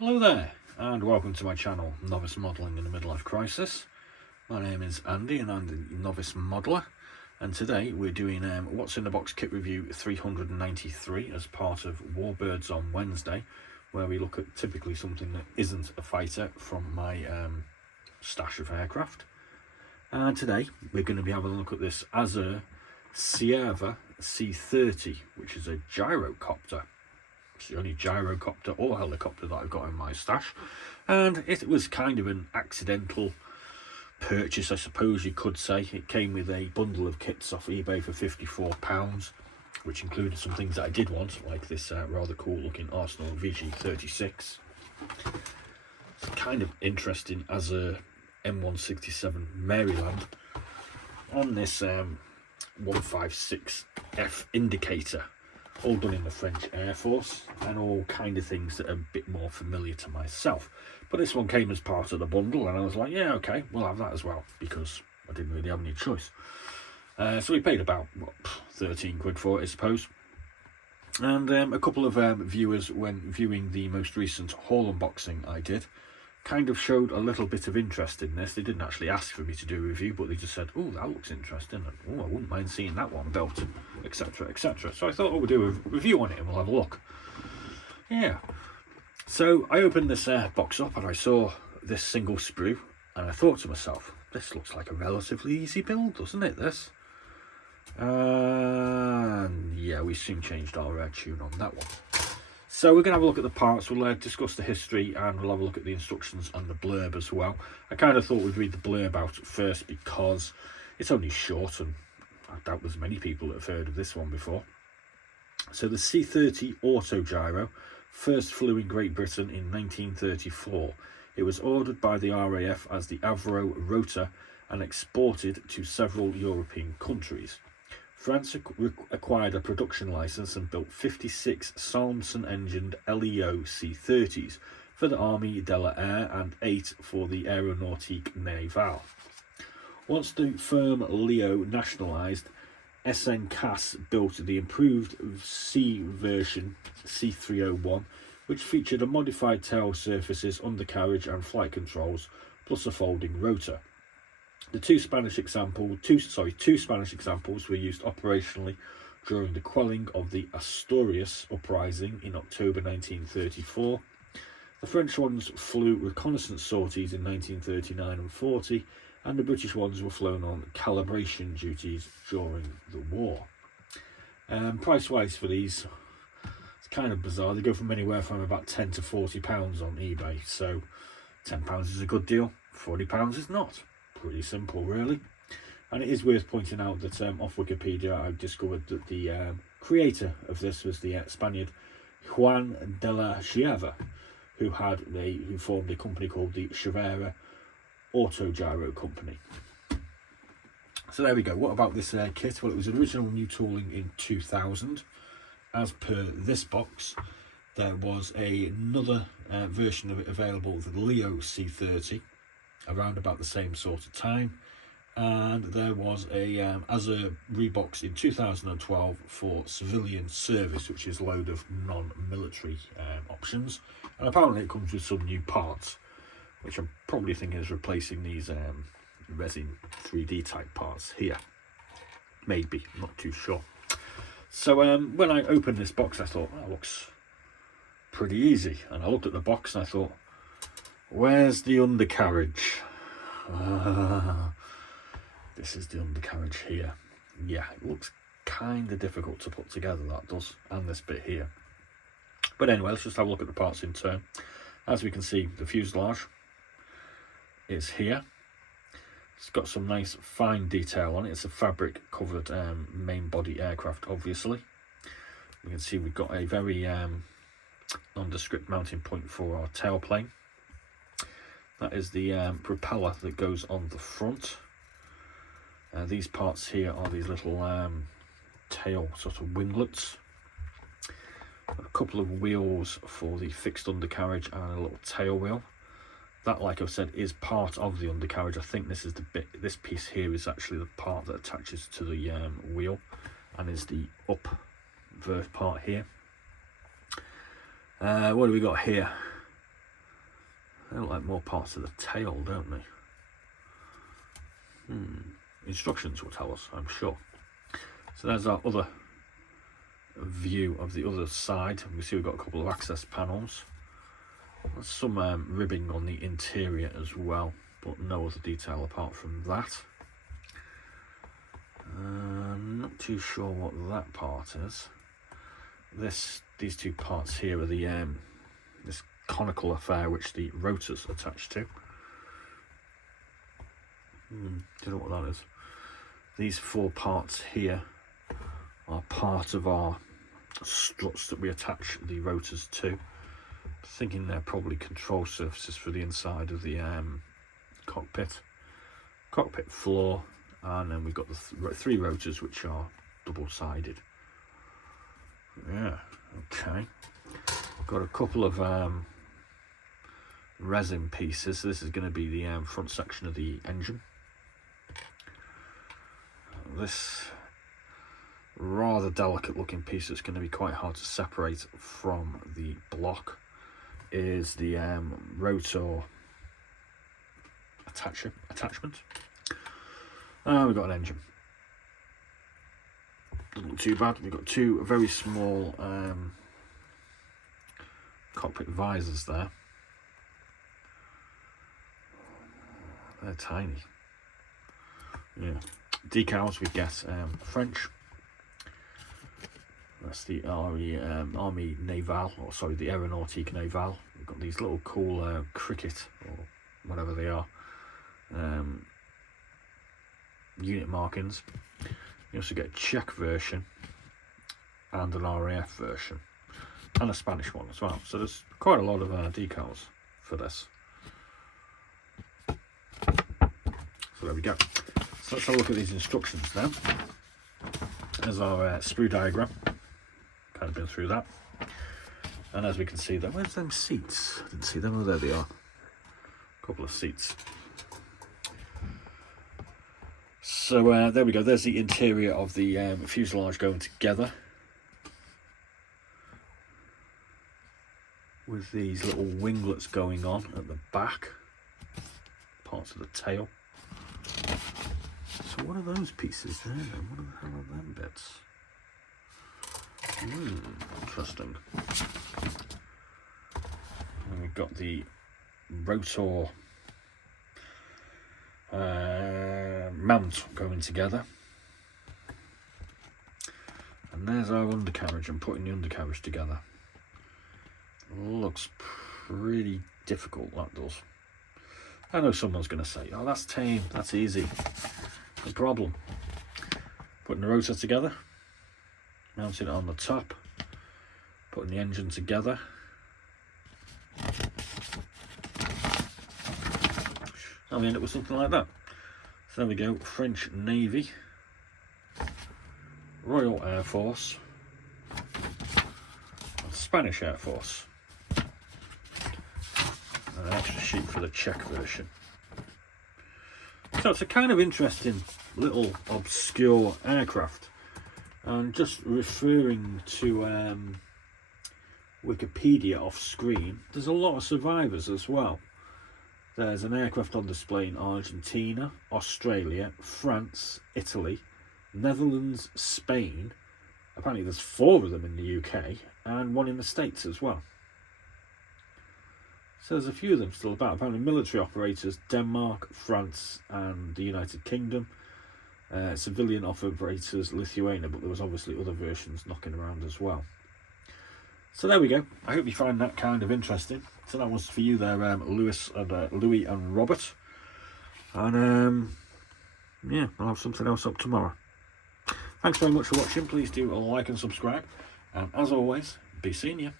Hello there, and welcome to my channel, Novice Modelling in a Midlife Crisis. My name is Andy and I'm the Novice Modeller, and today we're doing What's in the Box kit review 393 as part of Warbirds on Wednesday, where we look at typically something that isn't a fighter from my stash of aircraft. And today we're going to be having a look at this Azur Cierva C.30, which is a gyrocopter. It's the only gyrocopter or helicopter that I've got in my stash, and it was kind of an accidental purchase, I suppose you could say. It came with a bundle of kits off eBay for £54, which included some things that I did want, like this rather cool looking Arsenal VG36. It's kind of interesting as a M167 Maryland, and this 156F indicator, all done in the French Air Force, and all kind of things that are a bit more familiar to myself. But this one came as part of the bundle, and I was like, yeah, okay, we'll have that as well, because I didn't really have any choice. So we paid about, what, 13 quid for it, I suppose. And a couple of viewers, when viewing the most recent haul unboxing I did, kind of showed a little bit of interest in this. They didn't actually ask for me to do a review, but they just said, oh, that looks interesting, and oh, I wouldn't mind seeing that one built, etc, etc. So I thought, oh, we'll do a review on it and we'll have a look. Yeah. So I opened this box up and I saw this single sprue, and I thought to myself, this looks like a relatively easy build, doesn't it, this? And yeah, we soon changed our tune on that one. So we're going to have a look at the parts, we'll discuss the history, and we'll have a look at the instructions and the blurb as well. I kind of thought we'd read the blurb out first because it's only short, and I doubt there's many people that have heard of this one before. So the C.30 Autogyro first flew in Great Britain in 1934. It was ordered by the RAF as the Avro rotor and exported to several European countries. France acquired a production license and built 56 Salmson-engined LEO C-30s for the Armée de l'Air and 8 for the Aéronautique Navale. Once the firm Leo nationalised, SNCAS built the improved C version C301, which featured a modified tail surfaces, undercarriage and flight controls, plus a folding rotor. The two Spanish examples were used operationally during the quelling of the Asturias uprising in October 1934. The French ones flew reconnaissance sorties in 1939 and 40, and the British ones were flown on calibration duties during the war. Price-wise for these, it's kind of bizarre. They go from anywhere from about £10 to £40 on eBay, so £10 is a good deal, £40 is not. Pretty simple, really. And it is worth pointing out that off Wikipedia I discovered that the creator of this was the Spaniard Juan de la Cierva, who formed a company called the Cierva Autogyro Company. So there we go. What about this kit? Well, it was original new tooling in 2000. As per this box, there was another version of it available, the Leo C30, around about the same sort of time, and there was a Azur rebox in 2012 for civilian service, which is a load of non-military options, and apparently it comes with some new parts, which I'm probably thinking is replacing these resin 3D type parts here, maybe, not too sure. So when I opened this box I thought, that looks pretty easy, and I looked at the box and I thought, where's the undercarriage? This is the undercarriage here. Yeah, it looks kind of difficult to put together, that does, and this bit here. But anyway, let's just have a look at the parts in turn. As we can see, the fuselage is here. It's got some nice fine detail on it. It's a fabric covered main body aircraft, obviously. You can see we've got a very nondescript mounting point for our tailplane. That is the propeller that goes on the front. These parts here are these little tail sort of windlets. A couple of wheels for the fixed undercarriage and a little tail wheel. That, like I've said, is part of the undercarriage. I think this is the bit. This piece here is actually the part that attaches to the wheel, and is the upvert part here. What do we got here? They look like more parts of the tail, don't they? Instructions will tell us, I'm sure. So there's our other view of the other side. We see we've got a couple of access panels. There's some ribbing on the interior as well, but no other detail apart from that. Not too sure what that part is. These two parts here are the this conical affair which the rotor's attached to. Don't know what that is. These four parts here are part of our struts that we attach the rotors to. Thinking they're probably control surfaces for the inside of the cockpit floor, and then we've got the three rotors which are double-sided. Yeah, okay. Got a couple of resin pieces. This is going to be the front section of the engine. This rather delicate looking piece that's going to be quite hard to separate from the block is the rotor attachment. We've got an engine. Doesn't look too bad. We've got two very small cockpit visors there. They're tiny. Yeah. Decals we get French. That's the Army Naval, or sorry, the Aeronautique Naval. We've got these little cool cricket, or whatever they are, unit markings. You also get a Czech version and an RAF version, and a Spanish one as well. So there's quite a lot of decals for this. So there we go. So let's have a look at these instructions now. There's our sprue diagram. Kind of been through that. And as we can see there, where's them seats? I didn't see them. Oh, there they are. A couple of seats. So there we go. There's the interior of the fuselage going together, with these little winglets going on at the back, parts of the tail. So what are those pieces there then? What the hell are them bits? Interesting. And we've got the rotor mount going together. And there's our undercarriage. I'm putting the undercarriage together. Looks pretty difficult, that does. I know someone's going to say, oh, that's tame, that's easy. No problem. Putting the rotor together, mounting it on the top, putting the engine together. And we end up with something like that. So there we go, French Navy, Royal Air Force, and Spanish Air Force. And an extra sheet for the Czech version. So it's a kind of interesting little obscure aircraft. And just referring to Wikipedia off screen, there's a lot of survivors as well. There's an aircraft on display in Argentina, Australia, France, Italy, Netherlands, Spain. Apparently there's 4 of them in the UK and 1 in the States as well. So there's a few of them still about. Apparently military operators, Denmark, France and the United Kingdom. Civilian operators, Lithuania, but there was obviously other versions knocking around as well. So there we go. I hope you find that kind of interesting. So that was for you there, Louis and Robert. And yeah, I'll have something else up tomorrow. Thanks very much for watching. Please do like and subscribe. And as always, be seeing you.